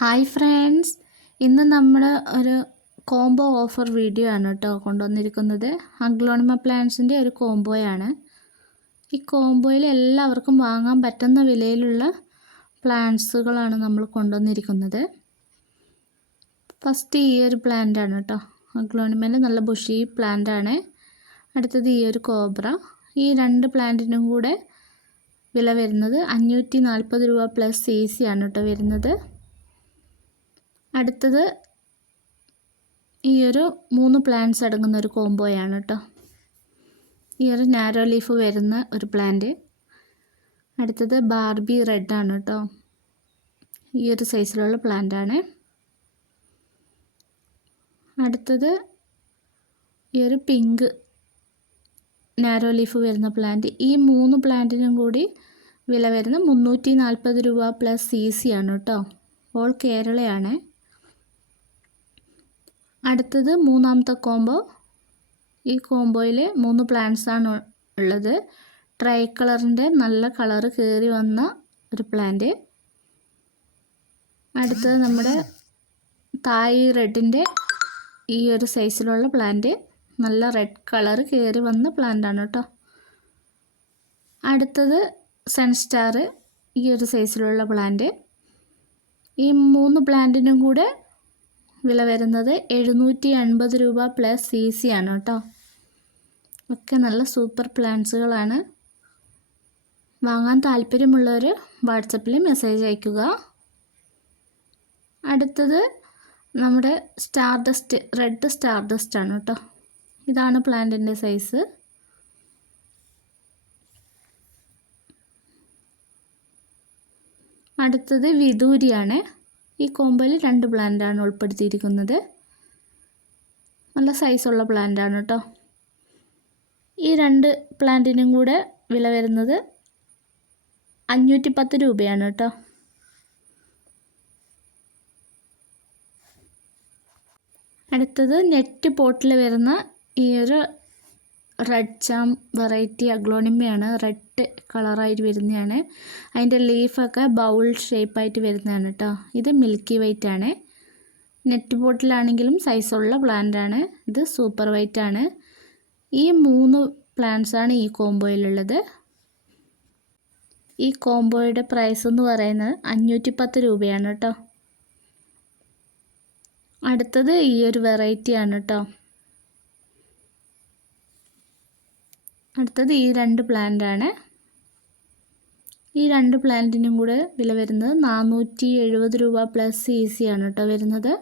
Hi friends, ഇന്ന് നമ്മൾ ഒരു കോംബോ ഓഫർ വീഡിയോ ആണ് കേട്ടോ കൊണ്ടുവന്നിരിക്കുന്നത്. അഗ്ലോണിമ പ്ലാന്റ്സിൻ്റെ ഒരു കോംബോയാണ്. ഈ കോംബോയിൽ എല്ലാവർക്കും വാങ്ങാൻ പറ്റുന്ന വിലയിലുള്ള പ്ലാന്റ്സുകളാണ് നമ്മൾ കൊണ്ടുവന്നിരിക്കുന്നത്. ഫസ്റ്റ് ഈ ഒരു പ്ലാന്റ് ആണ് കേട്ടോ. അഗ്ലോണിമേൻ്റെ നല്ല ബുഷി പ്ലാന്റ് ആണ്. അടുത്തത് ഈ ഒരു കോബ്ര. ഈ രണ്ട് പ്ലാന്റിനും കൂടെ വില വരുന്നത് 540 രൂപ പ്ലസ് CC ആണ് കേട്ടോ വരുന്നത്. അടുത്തത് ഈ ഒരു 3 പ്ലാന്റ്സ് അടങ്ങുന്ന ഒരു കോംബോയാണ് കേട്ടോ. ഈ ഒരു നാരോ ലീഫ് വരുന്ന ഒരു പ്ലാന്റ്. അടുത്തത് ബാർബി റെഡ് ആണ് കേട്ടോ. ഈ ഒരു സൈസിലുള്ള പ്ലാന്റ് ആണ്. അടുത്തത് ഈ ഒരു പിങ്ക് നാരോ ലീഫ് വരുന്ന പ്ലാന്റ്. ഈ 3 പ്ലാന്റിനും കൂടി വില വരുന്ന 340 രൂപ പ്ലസ് CC ആണ് കേട്ടോ. ഓൾ കേരളയാണ്. അടുത്തത് മൂന്നാമത്തെ കോംബോ. ഈ കോംബോയിൽ 3 പ്ലാന്റ്സ് ആണ് ഉള്ളത്. ട്രൈ കളറിൻ്റെ നല്ല കളറ് കയറി വന്ന ഒരു പ്ലാന്റ്. അടുത്തത് നമ്മുടെ തായ് റെഡിൻ്റെ ഈ ഒരു സൈസിലുള്ള പ്ലാന്റ്. നല്ല റെഡ് കളറ് കയറി വന്ന പ്ലാന്റ് ആണ് കേട്ടോ. അടുത്തത് സൺസ്റ്റാർ, ഈ ഒരു സൈസിലുള്ള പ്ലാന്റ്. ഈ 3 പ്ലാന്റിനും കൂടെ വില വരുന്നത് 780 രൂപ പ്ലസ് CC ആണ് കേട്ടോ. ഒക്കെ നല്ല സൂപ്പർ പ്ലാന്റ്സുകളാണ്. വാങ്ങാൻ താല്പര്യമുള്ളവർ വാട്സപ്പിൽ മെസ്സേജ് അയയ്ക്കുക. അടുത്തത് നമ്മുടെ സ്റ്റാർഡസ്റ്റ്, റെഡ് സ്റ്റാർഡസ്റ്റ് ആണ് കേട്ടോ. ഇതാണ് പ്ലാന്റിൻ്റെ സൈസ്. അടുത്തത് വിദൂരിയാണ്. ഈ കോംബോയിൽ 2 പ്ലാന്റാണ് ഉൾപ്പെടുത്തിയിരിക്കുന്നത്. നല്ല സൈസുള്ള പ്ലാന്റാണ് കേട്ടോ. ഈ 2 പ്ലാന്റിനും കൂടെ വില വരുന്നത് 510 രൂപയാണ് കേട്ടോ. അടുത്തത് നെറ്റ് പോട്ടിൽ വരുന്ന ഈ ഒരു റെഡ് ചാം വെറൈറ്റി അഗ്ലോണിമയാണ്. റെഡ് കളറായിട്ട് വരുന്നതാണ്. അതിൻ്റെ ലീഫൊക്കെ ബൗൾ ഷേപ്പായിട്ട് വരുന്നതാണ് കേട്ടോ. ഇത് മിൽക്കി വൈറ്റ് ആണ്. നെറ്റ് പോട്ടിലാണെങ്കിലും സൈസുള്ള പ്ലാന്റ് ആണ്. ഇത് സൂപ്പർ വൈറ്റ് ആണ്. ഈ 3 പ്ലാന്റ്സാണ് ഈ കോംബോയിലുള്ളത്. ഈ കോംബോയുടെ പ്രൈസ് എന്ന് പറയുന്നത് 510 രൂപയാണ് കേട്ടോ. അടുത്തത് ഈ ഒരു വെറൈറ്റി ആണ് കേട്ടോ. അടുത്തത് ഈ 2 പ്ലാന്റ് ആണ്. ഈ 2 പ്ലാന്റിനും കൂടെ വില വരുന്നത് 470 രൂപ പ്ലസ് CC ആണ് കേട്ടോ വരുന്നത്.